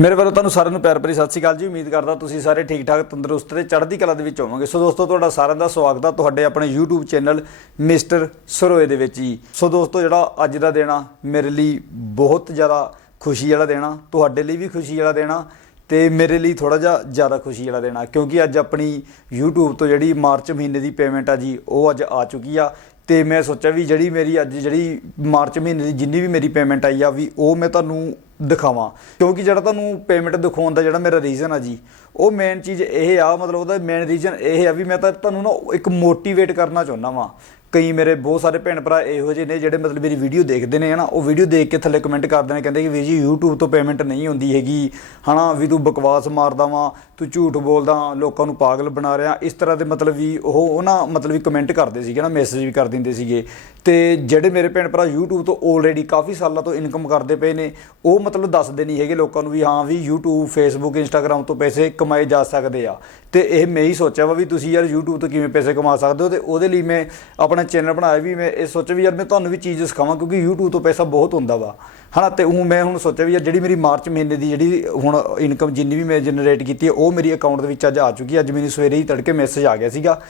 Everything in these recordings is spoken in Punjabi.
ਮੇਰੇ ਵੱਲੋਂ ਤੁਹਾਨੂੰ ਸਾਰਿਆਂ ਨੂੰ ਪਿਆਰ ਭਰੀ ਸਤਿ ਸ਼੍ਰੀ ਅਕਾਲ ਜੀ। ਉਮੀਦ ਕਰਦਾ ਤੁਸੀਂ ਸਾਰੇ ਠੀਕ ਠਾਕ, ਤੰਦਰੁਸਤ ਤੇ ਚੜ੍ਹਦੀ ਕਲਾ ਦੇ ਵਿੱਚ ਹੋਵੋਗੇ। ਸੋ ਦੋਸਤੋ, ਤੁਹਾਡਾ ਸਾਰਿਆਂ ਦਾ ਸਵਾਗਤ ਆ ਤੁਹਾਡੇ ਆਪਣੇ YouTube ਚੈਨਲ ਮਿਸਟਰ ਸਰੋਏ ਦੇ ਵਿੱਚ ਜੀ। ਸੋ ਦੋਸਤੋ, ਜਿਹੜਾ ਅੱਜ ਦਾ ਦੇਣਾ ਮੇਰੇ ਲਈ ਬਹੁਤ ਜ਼ਿਆਦਾ ਖੁਸ਼ੀ ਵਾਲਾ ਦੇਣਾ ਤੁਹਾਡੇ ਲਈ ਵੀ ਖੁਸ਼ੀ ਵਾਲਾ ਦੇਣਾ ਤੇ ਮੇਰੇ ਲਈ ਥੋੜਾ ਜਿਹਾ ਜ਼ਿਆਦਾ ਖੁਸ਼ੀ ਵਾਲਾ ਦੇਣਾ ਕਿਉਂਕਿ ਅੱਜ ਆਪਣੀ YouTube ਤੋਂ ਜਿਹੜੀ ਮਾਰਚ ਮਹੀਨੇ ਦੀ ਪੇਮੈਂਟ ਆ ਜੀ, ਉਹ ਅੱਜ ਆ ਚੁੱਕੀ ਆ। ਤੇ ਮੈਂ ਸੋਚਿਆ ਵੀ ਜਿਹੜੀ ਮੇਰੀ ਅੱਜ ਜਿਹੜੀ ਮਾਰਚ ਮਹੀਨੇ ਦੀ ਜਿੰਨੀ ਵੀ ਮੇਰੀ ਪੇਮੈਂਟ ਆਈ ਆ ਵੀ ਉਹ ਮੈਂ ਤੁਹਾਨੂੰ ਦਿਖਾਵਾਂ। ਕਿਉਂਕਿ ਜਿਹੜਾ ਤੁਹਾਨੂੰ ਪੇਮੈਂਟ ਦਿਖਾਉਣ ਦਾ ਜਿਹੜਾ ਮੇਰਾ ਰੀਜ਼ਨ ਆ ਜੀ, ਉਹ ਮੇਨ ਚੀਜ਼ ਇਹ ਆ, ਮਤਲਬ ਉਹਦਾ ਮੇਨ ਰੀਜ਼ਨ ਇਹ ਆ ਵੀ ਮੈਂ ਤਾਂ ਤੁਹਾਨੂੰ ਨਾ ਇੱਕ ਮੋਟੀਵੇਟ ਕਰਨਾ ਚਾਹੁੰਦਾ ਵਾਂ। ਕਈ ਮੇਰੇ ਬਹੁਤ ਸਾਰੇ ਭੈਣ ਭਰਾ ਇਹੋ ਜਿਹੇ ਨੇ ਜਿਹੜੇ ਮਤਲਬ ਮੇਰੀ ਵੀਡੀਓ ਦੇਖਦੇ ਨੇ, ਹਨਾ? ਉਹ ਵੀਡੀਓ ਦੇਖ ਕੇ ਥੱਲੇ ਕਮੈਂਟ ਕਰਦੇ ਨੇ, ਕਹਿੰਦੇ ਕਿ ਵੀਰ ਜੀ YouTube ਤੋਂ ਪੇਮੈਂਟ ਨਹੀਂ ਹੁੰਦੀ ਹੈਗੀ। ਹਨਾ, ਵੀ ਤੂੰ ਬਕਵਾਸ ਮਾਰਦਾ ਵਾਂ, ਤੂੰ ਝੂਠ ਬੋਲਦਾ, ਲੋਕਾਂ ਨੂੰ ਪਾਗਲ ਬਣਾ ਰਿਹਾ। ਇਸ ਤਰ੍ਹਾਂ ਦੇ ਮਤਲਬ ਵੀ ਉਹ ਉਹ ਨਾ ਮਤਲਬ ਵੀ ਕਮੈਂਟ ਕਰਦੇ ਸੀਗੇ ਨਾ ਮੈਸੇਜ ਵੀ ਕਰ ਦਿੰਦੇ ਸੀਗੇ। ਤੇ ਜਿਹੜੇ ਮੇਰੇ ਭੈਣ ਭਰਾ YouTube ਤੋਂ ਆਲਰੇਡੀ ਕਾਫੀ ਸਾਲਾਂ ਤੋਂ ਇਨਕਮ ਕਰਦੇ ਪਏ ਨੇ, ਉਹ ਮਤਲਬ ਦੱਸਦੇ ਨਹੀਂ ਹੈਗੇ ਲੋਕਾਂ ਨੂੰ ਵੀ, ਹਾਂ, ਵੀ YouTube, Facebook, Instagram ਤੋਂ ਪੈਸੇ ਕਮਾਏ ਜਾ ਸਕਦੇ ਆ। ਤੇ ਇਹ ਮੈਂ ਹੀ ਸੋਚਿਆ ਵਾ ਵੀ ਤੁਸੀਂ ਯਾਰ YouTube ਤੋਂ ਕਿਵੇਂ ਪੈਸੇ ਕਮਾ ਸਕਦੇ ਹੋ? ਤੇ ਉਹਦੇ ਲਈ ਮੈਂ ਆਪਣਾ ਚੈਨਲ ਬਣਾਇਆ ਵੀ ਮੈਂ ਇਹ ਸੋਚਿਆ ਵੀ ਯਾਰ ਮੈਂ ਤੁਹਾਨੂੰ ਵੀ ਚੀਜ਼ ਸਿਖਾਵਾਂ ਕਿਉਂਕਿ YouTube ਤੋਂ ਪੈਸਾ ਬਹੁਤ ਹੁੰਦਾ ਵਾ। ਹਨਾ, ਤੇ ਉਹ ਮੈਂ ਹੁਣ ਸੋਚਿਆ ਵੀ ਯਾਰ ਜਿਹੜੀ ਮੇਰੀ ਮਾਰਚ ਮਹੀਨੇ ਦੀ ਜਿਹੜੀ ਹੁਣ ਇਨਕਮ ਜਿੰਨੀ ਵੀ ਮੈਂ ਜਨਰੇਟ ਕੀਤੀ ਹੈ, ਉਹ ਮੇਰੀ ਅਕਾਊਂਟ ਦੇ ਵਿੱਚ ਅੱਜ ਆ ਚੁੱਕੀ ਹੈ। ਅੱਜ ਮੈਨੂੰ ਸਵੇਰੇ ਹੀ ਤੜਕੇ ਮੈਸੇਜ ਆ ਗਿਆ ਸੀਗਾ।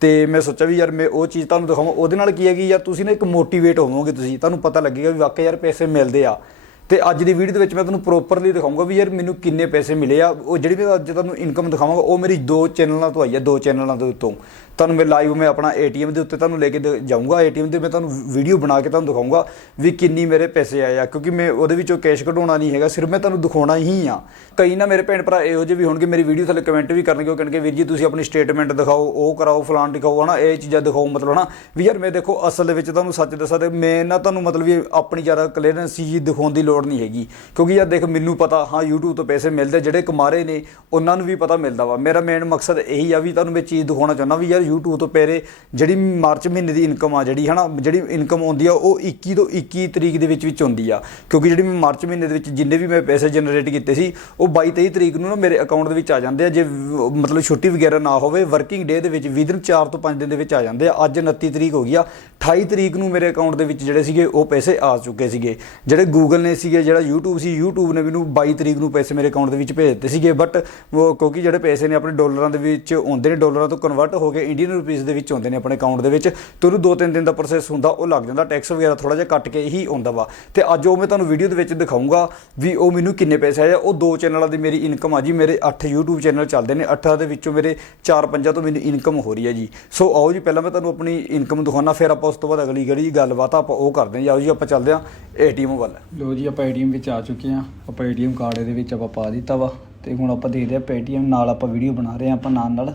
ਤੇ ਮੈਂ ਸੋਚਿਆ ਵੀ ਯਾਰ ਮੈਂ ਉਹ ਚੀਜ਼ ਤੁਹਾਨੂੰ ਦਿਖਾਵਾਂ। ਉਹਦੇ ਨਾਲ ਕੀ ਹੈ ਕਿ ਯਾਰ ਤੁਸੀਂ ਨਾ ਇੱਕ ਮੋਟੀਵੇਟ ਹੋਵੋਗੇ ਤੁਸੀਂ। ਤੁਹਾਨੂੰ ਪਤਾ ਲੱਗੇਗਾ ਵੀ ਵਾਕਿਆ ਯਾਰ ਪੈਸੇ ਮਿਲਦੇ ਆ। ਤੇ ਅੱਜ ਦੀ ਵੀਡੀਓ ਦੇ ਵਿੱਚ ਮੈਂ ਤੁਹਾਨੂੰ ਪ੍ਰੋਪਰਲੀ ਦਿਖਾਊਂਗਾ ਵੀ ਯਾਰ ਮੈਨੂੰ ਕਿੰਨੇ ਪੈਸੇ ਮਿਲੇ ਆ। ਉਹ ਜਿਹੜੀ ਮੈਂ ਅੱਜ ਤੁਹਾਨੂੰ ਇਨਕਮ ਦਿਖਾਵਾਂਗਾ, ਉਹ ਮੇਰੀ ਦੋ ਚੈਨਲਾਂ ਤੋਂ ਆਈ ਆ ਦੋ ਚੈਨਲਾਂ ਦੇ ਉੱਤੋਂ। ਤੁਹਾਨੂੰ ਮੈਂ ਲਾਈਵ ਮੈਂ ਆਪਣਾ ATM ਦੇ ਉੱਤੇ ਤੁਹਾਨੂੰ ਲੈ ਕੇ ਦ- ਜਾਊਂਗਾ। ATM ਤੇ ਮੈਂ ਤੁਹਾਨੂੰ ਵੀਡੀਓ ਬਣਾ ਕੇ ਤੁਹਾਨੂੰ ਦਿਖਾਊਂਗਾ ਵੀ ਕਿੰਨੀ ਮੇਰੇ ਪੈਸੇ ਆਏ ਆ। ਕਿਉਂਕਿ ਮੈਂ ਉਹਦੇ ਵਿੱਚੋਂ ਕੈਸ਼ ਕਢਾਉਣਾ ਨਹੀਂ ਹੈਗਾ, ਸਿਰਫ ਮੈਂ ਤੁਹਾਨੂੰ ਦਿਖਾਉਣਾ ਹੀ ਆ। ਕਈ ਨਾ ਮੇਰੇ ਭੈਣ ਭਰਾ ਇਹੋ ਜਿਹੇ ਵੀ ਹੋਣਗੇ, ਮੇਰੀ ਵੀਡੀਓ ਥੱਲੇ ਕਮੈਂਟ ਵੀ ਕਰਨਗੇ, ਉਹ ਕਹਿਣਗੇ, ਵੀਰ ਜੀ, ਤੁਸੀਂ ਆਪਣੀ ਸਟੇਟਮੈਂਟ ਦਿਖਾਓ, ਉਹ ਕਰਾਓ ਫਲਾਨ ਦਿਖਾਓ, ਹਨਾ, ਇਹ ਚੀਜ਼ਾਂ ਦਿਖਾਓ, ਮਤਲਬ ਹਨਾ। ਵੀ ਯਾਰ ਮੈਂ ਦੇਖੋ, ਅਸਲ ਦੇ ਵਿੱਚ ਤੁਹਾਨੂੰ ਸੱਚ ਦੱਸਾਂ ਤੇ ਮੈਂ ਨਾ ਤੁਹਾਨੂੰ ਮਤਲਬ ਵੀ ਆਪਣੀ ਜ਼ਿਆਦਾ ਕਲੀਅਰੈਂਸ ਜੀ ਦਿਖਾਉਣ ਦੀ ਲੋੜ ਨਹੀਂ ਹੈਗੀ। ਕਿਉਂਕਿ ਯਾਰ ਦੇਖ, ਮੈਨੂੰ ਪਤਾ, ਹਾਂ, YouTube ਤੋਂ ਪੈਸੇ ਮਿਲਦੇ, ਜਿਹੜੇ ਕਮਾਰੇ ਨੇ, ਉਹਨਾਂ ਨੂੰ ਵੀ ਪਤਾ ਮਿਲਦਾ ਵਾ। ਮੇਰਾ ਮੇਨ ਮਕਸਦ ਇਹੀ ਆ ਵੀ ਤੁਹਾਨੂੰ ਮੈਂ ਚੀਜ਼ ਦਿਖਾਉਣਾ ਚਾਹੁੰਦਾ ਵੀ ਯਾਰ YouTube ਤੋਂ ਪੈਰੇ ਜਿਹੜੀ ਮਾਰਚ ਮਹੀਨੇ ਦੀ ਇਨਕਮ ਆ ਜਿਹੜੀ, ਹਨਾ, ਜਿਹੜੀ ਇਨਕਮ ਆਉਂਦੀ ਆ, ਉਹ 21 ਤੋਂ 21 ਤਰੀਕ ਦੇ ਵਿੱਚ ਵਿੱਚ ਆਉਂਦੀ ਆ। ਕਿਉਂਕਿ ਜਿਹੜੀ ਮੈਂ ਮਾਰਚ ਮਹੀਨੇ ਦੇ ਵਿੱਚ ਜਿੰਨੇ ਵੀ ਮੈਂ ਪੈਸੇ ਜਨਰੇਟ ਕੀਤੇ ਸੀ, ਉਹ 22 23 ਤਰੀਕ ਨੂੰ ਨਾ ਮੇਰੇ ਅਕਾਊਂਟ ਦੇ ਵਿੱਚ ਆ ਜਾਂਦੇ ਆ। ਜੇ ਮਤਲਬ ਛੁੱਟੀ ਵਗੈਰਾ ਨਾ ਹੋਵੇ ਵਰਕਿੰਗ ਡੇ ਦੇ ਵਿੱਚ ਵਿਦਨ 4 ਤੋਂ 5 ਦਿਨ ਦੇ ਵਿੱਚ ਆ ਜਾਂਦੇ ਆ। ਅੱਜ 29 ਤਰੀਕ ਹੋ ਗਈ ਆ। 28 ਤਰੀਕ ਨੂੰ ਮੇਰੇ ਅਕਾਊਂਟ ਦੇ ਵਿੱਚ ਜਿਹੜੇ ਸੀਗੇ, ਉਹ ਪੈਸੇ ਆ ਚੁੱਕੇ ਸੀਗੇ। ਜਿਹੜੇ ਗੂਗਲ ਨੇ ਸੀਗੇ, ਜਿਹੜਾ YouTube ਸੀ, YouTube ਨੇ ਮੈਨੂੰ 22 ਤਰੀਕ ਨੂੰ ਪੈਸੇ ਮੇਰੇ ਅਕਾਊਂਟ ਦੇ ਵਿੱਚ ਭੇਜ ਦਿੱਤੇ ਸੀਗੇ। ਬਟ ਕਿਉਂਕਿ ਜਿਹੜੇ ਪੈਸੇ ਨੇ ਆਪਣੇ ਡਾਲਰਾਂ ਦੇ ਵਿੱਚ ਆਉਂਦੇ ਨੇ, ਡਾਲਰਾਂ ਤੋਂ ਕਨਵਰਟ ਹੋ ਕੇ ਇੰਡੀਅਨ ਰੁਪੀਸ ਦੇ ਵਿੱਚ ਆਉਂਦੇ ਨੇ ਆਪਣੇ ਅਕਾਊਂਟ ਦੇ ਵਿੱਚ, ਤੇ ਉਹਨੂੰ 2-3 ਦਿਨ ਦਾ ਪ੍ਰੋਸੈਸ ਹੁੰਦਾ, ਉਹ ਲੱਗ ਜਾਂਦਾ ਟੈਕਸ ਵਗੈਰਾ ਥੋੜਾ ਜਿਹਾ ਕੱਟ ਕੇ ਹੀ ਆਉਂਦਾ ਵਾ। ਤੇ ਅੱਜ ਉਹ ਮੈਂ ਤੁਹਾਨੂੰ ਵੀਡੀਓ ਦੇ ਵਿੱਚ ਦਿਖਾਊਂਗਾ ਵੀ ਉਹ ਮੈਨੂੰ ਕਿੰਨੇ ਪੈਸੇ ਆਏ ਆ। ਉਹ ਦੋ ਚੈਨਲਾਂ ਦੀ ਮੇਰੀ ਇਨਕਮ ਆ ਜੀ, ਮੇਰੇ 8 YouTube ਚੈਨਲ ਚੱਲਦੇ ਨੇ 8 ਦੇ ਵਿੱਚੋਂ ਮੇਰੇ 4-5 ਤੋਂ ਮੈਨੂੰ ਇਨਕਮ ਹੋ ਰਹੀ ਹੈ ਜੀ। ਸੋ ਆਓ ਜੀ, ਪਹਿਲਾਂ ਮੈਂ ਤੁਹਾਨੂੰ ਆਪਣੀ ਇਨਕਮ ਦਿਖਾਉਣਾ, ਫਿਰ ਆਪਾਂ ਉਸ ਤੋਂ ਬਾਅਦ ਅਗਲੀ ਜਿਹੜੀ ਗੱਲਬਾਤ ਆਪਾਂ ਉਹ ਕਰਦੇ ਹਾਂ ਜੀ। ਆਓ ਜੀ, ਆਪਾਂ ਚੱਲਦੇ ਹਾਂ ATM ਵੱਲ। ਲੋ ਜੀ, ਆਪਾਂ ਏਟੀਐਮ ਵਿੱਚ ਆ ਚੁੱਕੇ ਹਾਂ। ਆਪਾਂ ਏਟੀਐਮ ਕਾਰਡ ਇਹਦੇ ਵਿੱਚ ਆਪਾਂ ਪਾ ਦਿੱਤਾ ਵਾ। ਤੇ ਹੁਣ ਆਪਾਂ ਦੇਖਦੇ ਆ ਪੇਟੀਐਮ ਨਾਲ ਆਪਾਂ ਵੀਡੀਓ ਬਣਾ ਰਹੇ ਆ ਆਪਾਂ ਨਾਲ ਨਾਲ।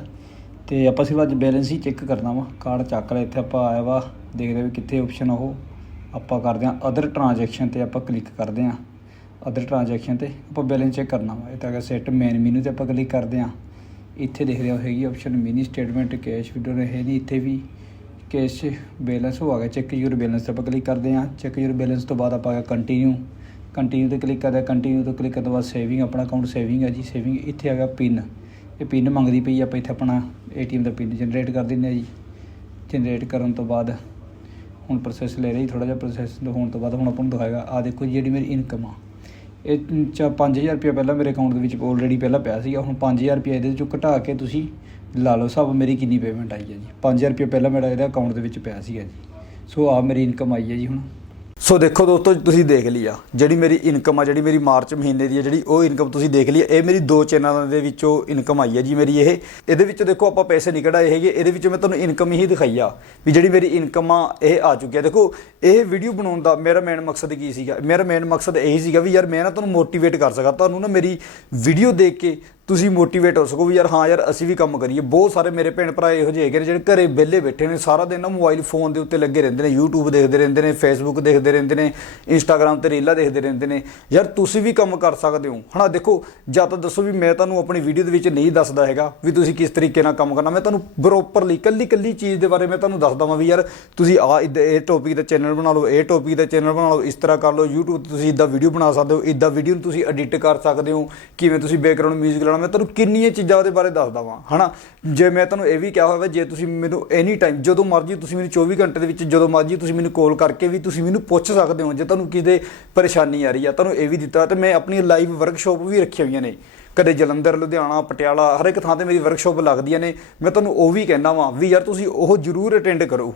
ਤੇ ਆਪਾਂ ਸਿਰਫ ਅੱਜ ਬੈਲੈਂਸ ਹੀ ਚੈੱਕ ਕਰਨਾ ਵਾ। ਕਾਰਡ ਚੱਕ ਲਿਆ, ਇੱਥੇ ਆਪਾਂ ਆਇਆ ਵਾ। ਦੇਖਦੇ ਵੀ ਕਿੱਥੇ ਆਪਸ਼ਨ ਉਹ। ਆਪਾਂ ਕਰਦੇ ਆ ਅਦਰ ਟ੍ਰਾਂਜੈਕਸ਼ਨ ਤੇ ਆਪਾਂ ਕਲਿੱਕ ਕਰਦੇ ਆ ਅਦਰ ਟ੍ਰਾਂਜੈਕਸ਼ਨ ਤੇ ਆਪਾਂ ਬੈਲੈਂਸ ਚੈੱਕ ਕਰਨਾ ਵਾ। ਇਹ ਤਾਂ ਹੈਗਾ ਸੈੱਟ ਮੇਨ ਮੀਨੂ ਤੇ ਆਪਾਂ ਕਲਿੱਕ ਕਰਦੇ ਆ ਇੱਥੇ ਦੇਖਦੇ ਆ ਹੈਗੀ ਆਪਸ਼ਨ ਮਿਨੀ ਸਟੇਟਮੈਂਟ ਕੈਸ਼ ਵਿਡੋ ਹੈ ਨਹੀਂ ਇੱਥੇ ਵੀ। ਕੈਸ਼ ਬੈਲੈਂਸ ਹੋ ਗਿਆ। ਚੈੱਕ ਯੂਰ ਬੈਲੈਂਸ ਤੇ ਆਪਾਂ ਕਲਿੱਕ ਕਰਦੇ ਹਾਂ। ਚੈੱਕ ਯੂਰ ਬੈਲੈਂਸ ਤੋਂ ਬਾਅਦ ਆਪਾਂ ਕੰਟੀਨਿਊ ਕੰਟੀਨਿਊ ਤੇ ਕਲਿੱਕ ਕਰਦੇ ਹਾਂ। ਕੰਟੀਨਿਊ ਤੋਂ ਕਲਿੱਕ ਕਰਨ ਤੋਂ ਬਾਅਦ ਸੇਵਿੰਗ ਆਪਣਾ ਅਕਾਊਂਟ ਸੇਵਿੰਗ ਹੈ ਜੀ। ਸੇਵਿੰਗ ਇੱਥੇ ਆ ਗਿਆ ਪਿਨ ਇਹ ਪਿੰਨ ਮੰਗਦੀ ਪਈ ਆਪਾਂ ਇੱਥੇ ਆਪਣਾ ਏਟੀਐਮ ਦਾ ਪਿੰਨ ਜਨਰੇਟ ਕਰ ਦਿੰਦੇ ਹਾਂ ਜੀ। ਜਨਰੇਟ ਕਰਨ ਤੋਂ ਬਾਅਦ ਹੁਣ ਪ੍ਰੋਸੈਸ ਲੈ ਰਹੀ ਥੋੜਾ ਜਿਹਾ ਪ੍ਰੋਸੈਸ ਹੋਣ ਤੋਂ ਬਾਅਦ ਹੁਣ ਆਪਾਂ ਨੂੰ ਦਿਖਾਏਗਾ ਆ ਦੇਖੋ ਜੀ ਜਿਹੜੀ ਮੇਰੀ ਇਨਕਮ ਆ। ਇਹ ਚ 5000 ਰੁਪਏ ਪਹਿਲਾਂ ਮੇਰੇ ਅਕਾਊਂਟ ਦੇ ਵਿੱਚ ਆਲਰੇਡੀ ਪਹਿਲਾਂ ਪਿਆ ਸੀਗਾ, ਹੁਣ 5000 ਰੁਪਏ ਇਹਦੇ ਵਿੱਚੋਂ ਘਟਾ ਕੇ ਤੁਸੀਂ ਲਾ ਲਓ ਹਿਸਾਬ ਮੇਰੀ ਕਿੰਨੀ ਪੇਮੈਂਟ ਆਈ ਹੈ ਜੀ। 5000 ਰੁਪਏ ਪਹਿਲਾਂ ਮੇਰਾ ਇਹਦੇ ਅਕਾਊਂਟ ਦੇ ਵਿੱਚ ਪਿਆ ਸੀਗਾ ਜੀ। ਸੋ ਆ ਮੇਰੀ ਇਨਕਮ ਆਈ ਹੈ ਜੀ ਹੁਣ। ਸੋ ਦੇਖੋ ਦੋਸਤੋ, ਤੁਸੀਂ ਦੇਖ ਲਿਆ। ਜਿਹੜੀ ਮੇਰੀ ਇਨਕਮ ਆ, ਜਿਹੜੀ ਮੇਰੀ ਮਾਰਚ ਮਹੀਨੇ ਦੀ ਆ, ਜਿਹੜੀ ਉਹ ਇਨਕਮ ਤੁਸੀਂ ਦੇਖ ਲਈ ਇਹ ਮੇਰੀ ਦੋ ਚੈਨਲਾਂ ਦੇ ਵਿੱਚੋਂ ਇਨਕਮ ਆਈ ਹੈ ਜੀ ਮੇਰੀ ਇਹ। ਇਹਦੇ ਵਿੱਚੋਂ ਦੇਖੋ, ਆਪਾਂ ਪੈਸੇ ਨਹੀਂ ਕਢਾਏ ਹੈਗੇ। ਇਹਦੇ ਵਿੱਚੋਂ ਮੈਂ ਤੁਹਾਨੂੰ ਇਨਕਮ ਹੀ ਦਿਖਾਈ ਆ ਵੀ ਜਿਹੜੀ ਮੇਰੀ ਇਨਕਮ ਆ, ਇਹ ਆ ਚੁੱਕੀ ਆ। ਦੇਖੋ, ਇਹ ਵੀਡੀਓ ਬਣਾਉਣ ਦਾ ਮੇਰਾ ਮੇਨ ਮਕਸਦ ਕੀ ਸੀਗਾ? ਮੇਰਾ ਮੇਨ ਮਕਸਦ ਇਹੀ ਸੀਗਾ ਵੀ ਯਾਰ ਮੈਂ ਨਾ ਤੁਹਾਨੂੰ ਮੋਟੀਵੇਟ ਕਰ ਸਕਾਂ। ਤੁਹਾਨੂੰ ਨਾ ਮੇਰੀ ਵੀਡੀਓ ਦੇਖ ਕੇ ਤੁਸੀਂ ਮੋਟੀਵੇਟ ਹੋ ਸਕੋ ਵੀ ਯਾਰ, ਹਾਂ ਯਾਰ, ਅਸੀਂ ਵੀ ਕੰਮ ਕਰੀਏ। ਬਹੁਤ ਸਾਰੇ ਮੇਰੇ ਭੈਣ ਭਰਾ ਇਹੋ ਜਿਹੇ ਹੈਗੇ ਨੇ ਜਿਹੜੇ ਘਰੇ ਵਿਹਲੇ ਬੈਠੇ ਨੇ। ਸਾਰਾ ਦਿਨ ਨਾ ਮੋਬਾਈਲ ਫੋਨ ਦੇ ਉੱਤੇ ਲੱਗੇ ਰਹਿੰਦੇ ਨੇ, YouTube ਦੇਖਦੇ ਰਹਿੰਦੇ ਨੇ, Facebook ਦੇਖਦੇ ਰਹਿੰਦੇ ਨੇ, Instagram ਤੇ ਰੀਲਾਂ ਦੇਖਦੇ ਰਹਿੰਦੇ ਨੇ। ਯਾਰ, ਤੁਸੀਂ ਵੀ ਕੰਮ ਕਰ ਸਕਦੇ ਹੋ। ਹਨਾ, ਦੇਖੋ, ਜਾਂ ਤਾਂ ਦੱਸੋ ਵੀ ਮੈਂ ਤੁਹਾਨੂੰ ਆਪਣੀ ਵੀਡੀਓ ਦੇ ਵਿੱਚ ਨਹੀਂ ਦੱਸਦਾ ਹੈਗਾ ਵੀ ਤੁਸੀਂ ਕਿਸ ਤਰੀਕੇ ਨਾਲ ਕੰਮ ਕਰਨਾ। ਮੈਂ ਤੁਹਾਨੂੰ ਪ੍ਰੋਪਰਲੀ ਕੱਲੀ ਕੱਲੀ ਚੀਜ਼ ਦੇ ਬਾਰੇ ਮੈਂ ਤੁਹਾਨੂੰ ਦੱਸਦਾ ਵਾਂ ਵੀ ਯਾਰ, ਤੁਸੀਂ ਆ ਇਹ ਟੌਪਿਕ ਦਾ ਚੈਨਲ ਬਣਾ ਲਓ, ਇਹ ਟੌਪਿਕ ਦਾ ਚੈਨਲ ਬਣਾ ਲਓ, ਇਸ ਤਰ੍ਹਾਂ ਕਰ ਲਓ। YouTube ਤੇ ਤੁਸੀਂ ਇਦਾਂ ਵੀਡੀਓ ਬਣਾ ਸਕਦੇ ਹੋ ਇਦਾਂ ਵੀਡੀਓ ਨੂੰ ਤੁਸੀਂ ਐਡਿਟ ਕਰ ਸਕਦੇ ਹੋ। ਕਿਵੇਂ ਤੁਸੀਂ ਬੈਕਗ੍ਰਾਉਂਡ 뮤직 ਲਾਉਣਾ ਮੈਂ ਤੁਹਾਨੂੰ ਕਿੰਨੀਆਂ ਚੀਜ਼ਾਂ ਉਹਦੇ ਬਾਰੇ ਦੱਸਦਾ ਵਾਂ, ਹਨਾ? ਜੇ ਮੈਂ ਤੁਹਾਨੂੰ ਇਹ ਵੀ ਕਿਹਾ ਹੋਵੇ, ਜੇ ਤੁਸੀਂ ਮੈਨੂੰ ਐਨੀ ਟਾਈਮ ਜਦੋਂ ਮਰਜ਼ੀ ਤੁਸੀਂ ਮੈਨੂੰ 24 ਘੰਟੇ ਦੇ ਵਿੱਚ, ਜਦੋਂ ਮਰਜ਼ੀ ਤੁਸੀਂ ਮੈਨੂੰ ਕਾਲ ਕਰਕੇ ਵੀ ਤੁਸੀਂ ਮੈਨੂੰ ਪੁੱਛ ਸਕਦੇ ਹੋ, ਜੇ ਤੁਹਾਨੂੰ ਕਿਤੇ ਪਰੇਸ਼ਾਨੀ ਆ ਰਹੀ ਆ, ਤੁਹਾਨੂੰ ਇਹ ਵੀ ਦਿੱਤਾ ਤੇ ਮੈਂ ਆਪਣੀ ਲਾਈਵ ਵਰਕਸ਼ਾਪ ਵੀ ਰੱਖੀਆਂ ਹੋਈਆਂ ਨੇ। ਕਦੇ ਜਲੰਧਰ, ਲੁਧਿਆਣਾ, ਪਟਿਆਲਾ ਹਰ ਇੱਕ ਥਾਂ ਤੇ ਮੇਰੀ ਵਰਕਸ਼ਾਪ ਲੱਗਦੀਆਂ ਨੇ। ਮੈਂ ਤੁਹਾਨੂੰ ਉਹ ਵੀ ਕਹਿਣਾ ਵਾਂ ਵੀ ਯਾਰ ਤੁਸੀਂ ਉਹ ਜ਼ਰੂਰ ਅਟੈਂਡ ਕਰੋ।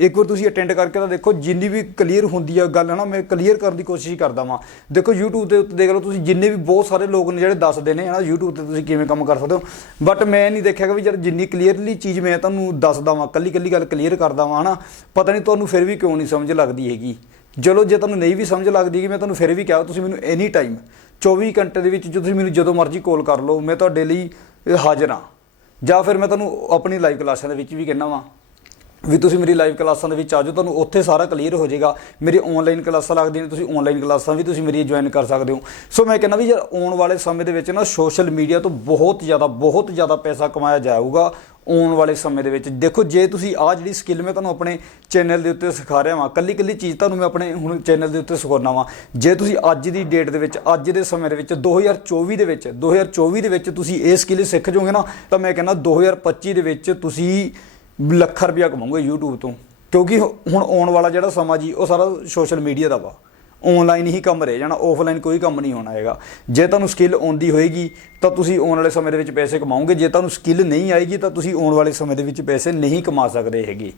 ਇੱਕ ਵਾਰ ਤੁਸੀਂ ਅਟੈਂਡ ਕਰਕੇ ਤਾਂ ਦੇਖੋ, ਜਿੰਨੀ ਵੀ ਕਲੀਅਰ ਹੁੰਦੀ ਆ ਗੱਲ ਹੈ ਨਾ ਮੈਂ ਕਲੀਅਰ ਕਰਨ ਦੀ ਕੋਸ਼ਿਸ਼ ਕਰਦਾ ਵਾਂ। ਦੇਖੋ, YouTube ਦੇ ਉੱਤੇ ਦੇਖ ਲਓ ਤੁਸੀਂ, ਜਿੰਨੇ ਵੀ ਬਹੁਤ ਸਾਰੇ ਲੋਕ ਨੇ ਜਿਹੜੇ ਦੱਸਦੇ ਨੇ, ਹਨਾ, YouTube ਤੇ ਤੁਸੀਂ ਕਿਵੇਂ ਕੰਮ ਕਰ ਸਕਦੇ ਹੋ। ਬਟ ਮੈਂ ਨਹੀਂ ਦੇਖਿਆ ਕਿ ਵੀ ਯਾਰ ਜਿੰਨੀ ਕਲੀਅਰਲੀ ਚੀਜ਼ ਮੈਂ ਤੁਹਾਨੂੰ ਦੱਸਦਾ ਵਾਂ, ਕੱਲੀ ਕੱਲੀ ਗੱਲ ਕਲੀਅਰ ਕਰਦਾ ਵਾਂ, ਹਨਾ। ਪਤਾ ਨਹੀਂ ਤੁਹਾਨੂੰ ਫਿਰ ਵੀ ਕਿਉਂ ਨਹੀਂ ਸਮਝ ਲੱਗਦੀ ਹੈਗੀ। ਚਲੋ, ਜੇ ਤੁਹਾਨੂੰ ਨਹੀਂ ਵੀ ਸਮਝ ਲੱਗਦੀ ਕਿ ਮੈਂ ਤੁਹਾਨੂੰ ਫਿਰ ਵੀ ਕਿਹਾ, ਤੁਸੀਂ ਮੈਨੂੰ ਐਨੀ ਟਾਈਮ 24 ਘੰਟੇ ਦੇ ਵਿੱਚ ਜੋ ਤੁਸੀਂ ਮੈਨੂੰ ਜਦੋਂ ਮਰਜ਼ੀ ਕਾਲ ਕਰ ਲਓ, ਮੈਂ ਤੁਹਾਡੇ ਲਈ ਹਾਜ਼ਰ ਹਾਂ। ਜਾਂ ਫਿਰ ਮੈਂ ਤੁਹਾਨੂੰ ਆਪਣੀ ਲਾਈਵ ਕਲਾਸਾਂ ਦੇ ਵਿੱਚ ਵੀ ਕਹਿਣਾ ਵਾਂ। ਵੀ ਤੁਸੀਂ ਮੇਰੀ ਲਾਈਵ ਕਲਾਸਾਂ ਦੇ ਵਿੱਚ ਆ ਜਾਓ, ਤੁਹਾਨੂੰ ਉੱਥੇ ਸਾਰਾ ਕਲੀਅਰ ਹੋ ਜਾਏਗਾ। ਮੇਰੀ ਆਨਲਾਈਨ ਕਲਾਸਾਂ ਲੱਗਦੀਆਂ ਨੇ, ਤੁਸੀਂ ਆਨਲਾਈਨ ਕਲਾਸਾਂ ਵੀ ਤੁਸੀਂ ਮੇਰੀ ਜੁਆਇਨ ਕਰ ਸਕਦੇ ਹੋ। ਸੋ ਮੈਂ ਕਹਿੰਦਾ ਵੀ ਯਾਰ, ਆਉਣ ਵਾਲੇ ਸਮੇਂ ਦੇ ਵਿੱਚ ਨਾ ਸੋਸ਼ਲ ਮੀਡੀਆ ਤੋਂ ਬਹੁਤ ਜ਼ਿਆਦਾ ਬਹੁਤ ਜ਼ਿਆਦਾ ਪੈਸਾ ਕਮਾਇਆ ਜਾਊਗਾ ਆਉਣ ਵਾਲੇ ਸਮੇਂ ਦੇ ਵਿੱਚ। ਦੇਖੋ, ਜੇ ਤੁਸੀਂ ਆ ਜਿਹੜੀ ਸਕਿੱਲ ਮੈਂ ਤੁਹਾਨੂੰ ਆਪਣੇ ਚੈਨਲ ਦੇ ਉੱਤੇ ਸਿਖਾ ਰਿਹਾ ਵਾਂ ਕੱਲੀ ਕੱਲੀ ਚੀਜ਼ ਤੁਹਾਨੂੰ ਮੈਂ ਆਪਣੇ ਹੁਣ ਚੈਨਲ ਦੇ ਉੱਤੇ ਸਿਖਾਉਣਾ ਵਾਂ। ਜੇ ਤੁਸੀਂ ਅੱਜ ਦੀ ਡੇਟ ਦੇ ਵਿੱਚ, ਅੱਜ ਦੇ ਸਮੇਂ ਦੇ ਵਿੱਚ 2024 ਦੇ ਵਿੱਚ 2024 ਦੇ ਵਿੱਚ ਤੁਸੀਂ ਇਹ ਸਕਿੱਲ ਸਿੱਖ ਜਾਓਗੇ ਨਾ, ਤਾਂ ਮੈਂ ਕਹਿੰਦਾ 2025 ਦੇ ਵਿੱਚ ਤੁਸੀਂ ਲੱਖ ਰੁਪਇਆ ਕਮਾਉਂਗੇ YouTube ਤੋਂ। ਕਿਉਂਕਿ ਹੁਣ ਆਉਣ ਵਾਲਾ ਜਿਹੜਾ ਸਮਾਂ ਜੀ, ਉਹ ਸਾਰਾ ਸੋਸ਼ਲ ਮੀਡੀਆ ਦਾ ਵਾ। ਆਨਲਾਈਨ ਹੀ ਕੰਮ ਰਹਿ ਜਾਣਾ ਆਫਲਾਈਨ ਕੋਈ ਕੰਮ ਨਹੀਂ ਹੋਣਾ ਹੈਗਾ। ਜੇ ਤੁਹਾਨੂੰ ਸਕਿੱਲ ਆਉਂਦੀ ਹੋਏਗੀ, ਤਾਂ ਤੁਸੀਂ ਆਉਣ ਵਾਲੇ ਸਮੇਂ ਦੇ ਵਿੱਚ ਪੈਸੇ ਕਮਾਓਗੇ। ਜੇ ਤੁਹਾਨੂੰ ਸਕਿੱਲ ਨਹੀਂ ਆਏਗੀ, ਤਾਂ ਤੁਸੀਂ ਆਉਣ ਵਾਲੇ ਸਮੇਂ ਦੇ ਵਿੱਚ ਪੈਸੇ ਨਹੀਂ ਕਮਾ ਸਕਦੇ ਹੈਗੇ।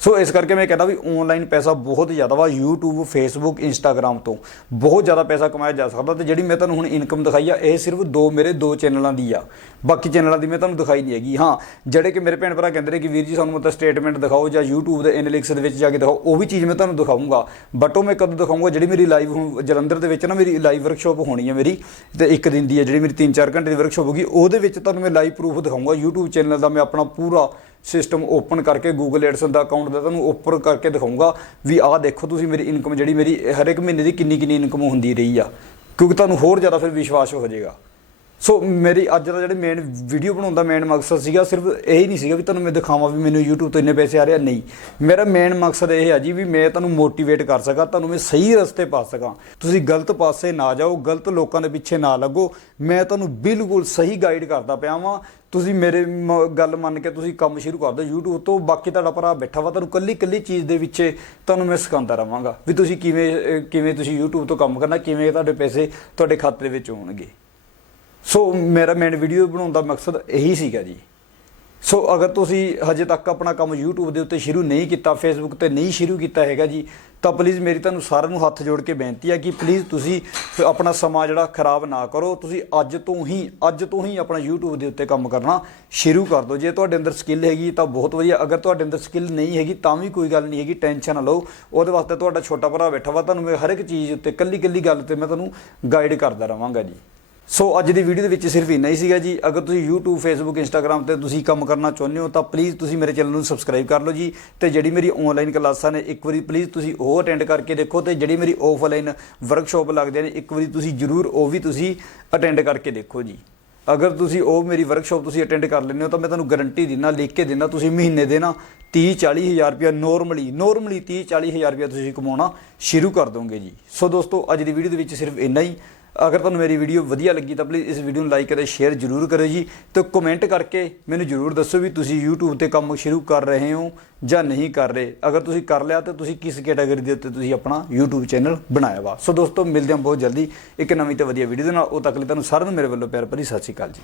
ਸੋ ਇਸ ਕਰਕੇ ਮੈਂ ਕਹਿੰਦਾ ਵੀ ਆਨਲਾਈਨ ਪੈਸਾ ਬਹੁਤ ਜ਼ਿਆਦਾ ਵਾ, YouTube, Facebook, Instagram ਤੋਂ। ਬਹੁਤ ਜ਼ਿਆਦਾ ਪੈਸਾ ਕਮਾਇਆ ਜਾ ਸਕਦਾ ਤੇ ਜਿਹੜੀ ਮੈਂ ਤੁਹਾਨੂੰ ਹੁਣ ਇਨਕਮ ਦਿਖਾਈ ਆ, ਇਹ ਸਿਰਫ ਦੋ ਮੇਰੇ ਦੋ ਚੈਨਲਾਂ ਦੀ ਆ। ਬਾਕੀ ਚੈਨਲਾਂ ਦੀ ਮੈਂ ਤੁਹਾਨੂੰ ਦਿਖਾਈ ਨਹੀਂ ਹੈਗੀ। ਹਾਂ, ਜਿਹੜੇ ਕਿ ਮੇਰੇ ਭੈਣ ਭਰਾ ਕਹਿੰਦੇ ਨੇ ਕਿ ਵੀਰ ਜੀ ਸਾਨੂੰ ਮਤਲਬ ਸਟੇਟਮੈਂਟ ਦਿਖਾਓ ਜਾਂ YouTube ਦੇ ਐਨਾਲਿਟਿਕਸ ਦੇ ਵਿੱਚ ਜਾ ਕੇ ਦਿਖਾਓ, ਉਹ ਵੀ ਚੀਜ਼ ਮੈਂ ਤੁਹਾਨੂੰ ਦਿਖਾਊਂਗਾ। ਬਟ ਉਹ ਮੈਂ ਕਦੋਂ ਦਿਖਾਊਂਗਾ? ਜਿਹੜੀ ਮੇਰੀ ਲਾਈਵ ਜਲੰਧਰ ਦੇ ਵਿੱਚ ਨਾ ਮੇਰੀ ਲਾਈਵ ਵਰਕਸ਼ਾਪ ਹੋਣੀ ਹੈ ਮੇਰੀ, ਤੇ ਇੱਕ ਦਿਨ ਦੀ ਹੈ ਜਿਹੜੀ ਮੇਰੀ 3-4 ਘੰਟੇ ਦੀ ਵਰਕਸ਼ਾਪ ਹੋਗੀ ਉਹਦੇ ਵਿੱਚ ਤੁਹਾਨੂੰ ਮੈਂ ਲਾਈਵ ਪ੍ਰੂਫ ਦਿਖਾਊਂਗਾ। YouTube ਚੈਨਲ ਦਾ ਮੈਂ ਆਪਣਾ ਪੂਰਾ ਸਿਸਟਮ ਓਪਨ ਕਰਕੇ Google Ads ਦਾ ਅਕਾਊਂਟ ਦਾ ਤੁਹਾਨੂੰ ਓਪਨ ਕਰਕੇ ਦਿਖਾਊਂਗਾ ਵੀ ਆਹ ਦੇਖੋ ਤੁਸੀਂ ਮੇਰੀ ਇਨਕਮ ਜਿਹੜੀ ਮੇਰੀ, ਹਰ ਇੱਕ ਮਹੀਨੇ ਦੀ ਕਿੰਨੀ ਕਿੰਨੀ ਇਨਕਮ ਹੁੰਦੀ ਰਹੀ ਆ। ਕਿਉਂਕਿ ਤੁਹਾਨੂੰ ਹੋਰ ਜ਼ਿਆਦਾ ਫਿਰ ਵਿਸ਼ਵਾਸ ਹੋ ਜਾਏਗਾ। ਸੋ ਮੇਰੀ ਅੱਜ ਦਾ ਜਿਹੜੇ ਮੇਨ ਵੀਡੀਓ ਬਣਾਉਣ ਦਾ ਮੇਨ ਮਕਸਦ ਸੀਗਾ, ਸਿਰਫ ਇਹ ਹੀ ਨਹੀਂ ਸੀਗਾ ਵੀ ਤੁਹਾਨੂੰ ਮੈਂ ਦਿਖਾਵਾਂ ਵੀ ਮੈਨੂੰ YouTube ਤੋਂ ਇੰਨੇ ਪੈਸੇ ਆ ਰਹੇ ਆ, ਨਹੀਂ। ਮੇਰਾ ਮੇਨ ਮਕਸਦ ਇਹ ਹੈ ਜੀ ਵੀ ਮੈਂ ਤੁਹਾਨੂੰ ਮੋਟੀਵੇਟ ਕਰ ਸਕਾਂ, ਤੁਹਾਨੂੰ ਮੈਂ ਸਹੀ ਰਸਤੇ ਪਾ ਸਕਾਂ। ਤੁਸੀਂ ਗਲਤ ਪਾਸੇ ਨਾ ਜਾਓ, ਗਲਤ ਲੋਕਾਂ ਦੇ ਪਿੱਛੇ ਨਾ ਲੱਗੋ। ਮੈਂ ਤੁਹਾਨੂੰ ਬਿਲਕੁਲ ਸਹੀ ਗਾਈਡ ਕਰਦਾ ਪਿਆ ਵਾਂ। ਤੁਸੀਂ ਮੇਰੇ ਮ- ਗੱਲ ਮੰਨ ਕੇ ਤੁਸੀਂ ਕੰਮ ਸ਼ੁਰੂ ਕਰ ਦਿਓ YouTube ਤੋਂ, ਬਾਕੀ ਤੁਹਾਡਾ ਭਰਾ ਬੈਠਾ ਵਾ, ਤੁਹਾਨੂੰ ਕੱਲੀ ਕੱਲੀ ਚੀਜ਼ ਦੇ ਵਿੱਚ ਤੁਹਾਨੂੰ ਮੈਂ ਸਿਖਾਉਂਦਾ ਰਵਾਂਗਾ ਵੀ ਤੁਸੀਂ ਕਿਵੇਂ ਕਿਵੇਂ ਤੁਸੀਂ YouTube ਤੋਂ ਕੰਮ ਕਰਨਾ, ਕਿਵੇਂ ਤੁਹਾਡੇ ਪੈਸੇ ਤੁਹਾਡੇ ਖਾਤੇ ਵਿੱਚ ਆਉਣਗੇ ਸੋ ਮੇਰਾ ਮੇਨ ਵੀਡੀਓ ਬਣਾਉਣ ਦਾ ਮਕਸਦ ਇਹੀ ਸੀਗਾ ਜੀ। ਸੋ ਅਗਰ ਤੁਸੀਂ ਹਜੇ ਤੱਕ ਆਪਣਾ ਕੰਮ YouTube ਦੇ ਉੱਤੇ ਸ਼ੁਰੂ ਨਹੀਂ ਕੀਤਾ, Facebook ਤੇ ਨਹੀਂ ਸ਼ੁਰੂ ਕੀਤਾ ਹੈਗਾ ਜੀ, ਤਾਂ ਪਲੀਜ਼ ਮੇਰੀ ਤੁਹਾਨੂੰ ਸਾਰਿਆਂ ਨੂੰ ਹੱਥ ਜੋੜ ਕੇ ਬੇਨਤੀ ਹੈ ਕਿ ਪਲੀਜ਼ ਤੁਸੀਂ ਆਪਣਾ ਸਮਾਂ ਜਿਹੜਾ ਖਰਾਬ ਨਾ ਕਰੋ। ਤੁਸੀਂ ਅੱਜ ਤੋਂ ਹੀ, ਅੱਜ ਤੋਂ ਹੀ ਆਪਣਾ YouTube ਦੇ ਉੱਤੇ ਕੰਮ ਕਰਨਾ ਸ਼ੁਰੂ ਕਰ ਦਿਓ। ਜੇ ਤੁਹਾਡੇ ਅੰਦਰ ਸਕਿੱਲ ਹੈਗੀ ਤਾਂ ਬਹੁਤ ਵਧੀਆ। ਅਗਰ ਤੁਹਾਡੇ ਅੰਦਰ ਸਕਿੱਲ ਨਹੀਂ ਹੈਗੀ ਤਾਂ ਵੀ ਕੋਈ ਗੱਲ ਨਹੀਂ ਹੈਗੀ, ਟੈਨਸ਼ਨ ਨਾ ਲਓ। ਉਹਦੇ ਵਾਸਤੇ ਤੁਹਾਡਾ ਛੋਟਾ ਭਰਾ ਬੈਠਾ ਵਾ, ਤੁਹਾਨੂੰ ਮੈਂ ਹਰ ਇੱਕ ਚੀਜ਼ ਉੱਤੇ ਕੱਲੀ ਕੱਲੀ ਗੱਲ ਤੇ ਮੈਂ ਤੁਹਾਨੂੰ ਗਾਈਡ ਕਰਦਾ ਰਵਾਂਗਾ ਜੀ। ਸੋ ਅੱਜ ਦੀ ਵੀਡੀਓ ਦੇ ਵਿੱਚ ਸਿਰਫ ਇੰਨਾ ਹੀ ਸੀਗਾ ਜੀ। ਅਗਰ ਤੁਸੀਂ YouTube, Facebook, Instagram ਤੇ ਤੁਸੀਂ ਕੰਮ ਕਰਨਾ ਚਾਹੁੰਦੇ ਹੋ, ਤਾਂ ਪਲੀਜ਼ ਤੁਸੀਂ ਮੇਰੇ ਚੈਨਲ ਨੂੰ ਸਬਸਕ੍ਰਾਈਬ ਕਰ ਲਓ ਜੀ। ਤੇ ਜਿਹੜੀ ਮੇਰੀ ਆਨਲਾਈਨ ਕਲਾਸਾਂ ਨੇ, ਇੱਕ ਵਾਰੀ ਪਲੀਜ਼ ਤੁਸੀਂ ਉਹ ਅਟੈਂਡ ਕਰਕੇ ਦੇਖੋ ਤੇ ਜਿਹੜੀ ਮੇਰੀ ਆਫਲਾਈਨ ਵਰਕਸ਼ਾਪ ਲੱਗਦੇ ਨੇ, ਇੱਕ ਵਾਰੀ ਤੁਸੀਂ ਜਰੂਰ ਉਹ ਵੀ ਤੁਸੀਂ ਅਟੈਂਡ ਕਰਕੇ ਦੇਖੋ ਜੀ। ਅਗਰ ਤੁਸੀਂ ਉਹ ਮੇਰੀ ਵਰਕਸ਼ਾਪ ਤੁਸੀਂ ਅਟੈਂਡ ਕਰ ਲੈਂਦੇ ਹੋ, ਤਾਂ ਮੈਂ ਤੁਹਾਨੂੰ ਗਾਰੰਟੀ ਦਿੰਦਾ, ਲਿਖ ਕੇ ਦਿੰਦਾ, ਤੁਸੀਂ ਮਹੀਨੇ ਦੇ ਨਾ 30 40 ਹਜ਼ਾਰ ਰੁਪਇਆ ਨੋਰਮਲੀ ਨੋਰਮਲੀ 30 40 ਹਜ਼ਾਰ ਰੁਪਇਆ ਤੁਸੀਂ ਕਮਾਉਣਾ ਸ਼ੁਰੂ ਕਰ ਦੋਗੇ ਜੀ। ਸੋ ਦੋਸਤੋ, ਅੱਜ ਦੀ ਵੀਡੀਓ ਦੇ ਵਿੱਚ ਸਿਰਫ ਇੰਨਾ ਹੀ। ਅਗਰ ਤੁਹਾਨੂੰ ਮੇਰੀ ਵੀਡੀਓ ਵਧੀਆ ਲੱਗੀ ਤਾਂ ਪਲੀਜ਼ ਇਸ ਵੀਡੀਓ ਨੂੰ ਲਾਈਕ ਅਤੇ ਸ਼ੇਅਰ ਜ਼ਰੂਰ ਕਰਿਓ ਜੀ ਤੇ ਕਮੈਂਟ ਕਰਕੇ ਮੈਨੂੰ ਜ਼ਰੂਰ ਦੱਸੋ ਵੀ ਤੁਸੀਂ YouTube ਤੇ ਕੰਮ ਸ਼ੁਰੂ ਕਰ ਰਹੇ ਹੋ ਜਾਂ ਨਹੀਂ ਕਰ ਰਹੇ। ਅਗਰ ਤੁਸੀਂ ਕਰ ਲਿਆ ਤਾਂ ਤੁਸੀਂ ਕਿਸ ਕੈਟਾਗਰੀ ਦੇ ਉੱਤੇ ਤੁਸੀਂ ਆਪਣਾ YouTube ਚੈਨਲ ਬਣਾਇਆ ਵਾ। ਸੋ ਦੋਸਤੋ, ਮਿਲਦੇ ਹਾਂ ਬਹੁਤ ਜਲਦੀ ਇੱਕ ਨਵੀਂ ਤੇ ਵਧੀਆ ਵੀਡੀਓ ਦੇ ਨਾਲ। ਉਹ ਤੱਕ ਲਈ ਤੁਹਾਨੂੰ ਸਾਰਿਆਂ ਨੂੰ ਮੇਰੇ ਵੱਲੋਂ ਪਿਆਰ ਭਰੀ ਸਤਿ ਸ਼੍ਰੀ ਅਕਾਲ ਜੀ।